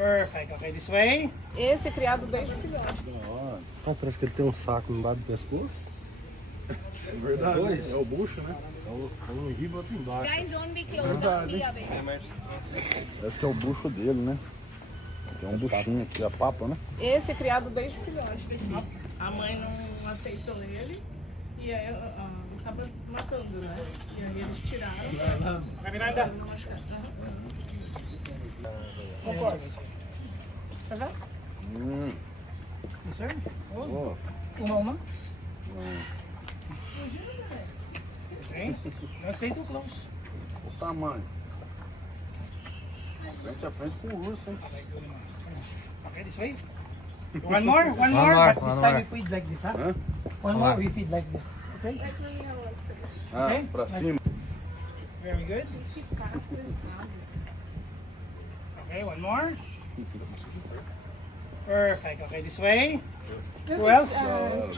Perfect. Okay, this way. Esse é criado desde filhote. Ah, parece que ele tem um saco embaixo do pescoço. É verdade, Dois. é o bucho, né? Um riba, outro embaixo. Guys, don't be close Verdade. up here, baby. Parece que é o bucho dele, né? Tem um buchinho aqui, a papa, né? Esse é criado desde filhote. A mãe não aceitou ele e aí acaba matando, né? E aí eles tiraram pra Miranda. não machucar. Concordo. Tá vendo? Yes, sir. Ó, Uma. Okay. Don't stay too close. o tamanho. Frente a frente com o urso, hein? Okay, this way. One more, but this time we feed like this, huh? Hã? One more, we feed like this. Okay? Ah, Ok. pra cima. Very good. Okay, one more. Perfect. Okay, this way. Who else?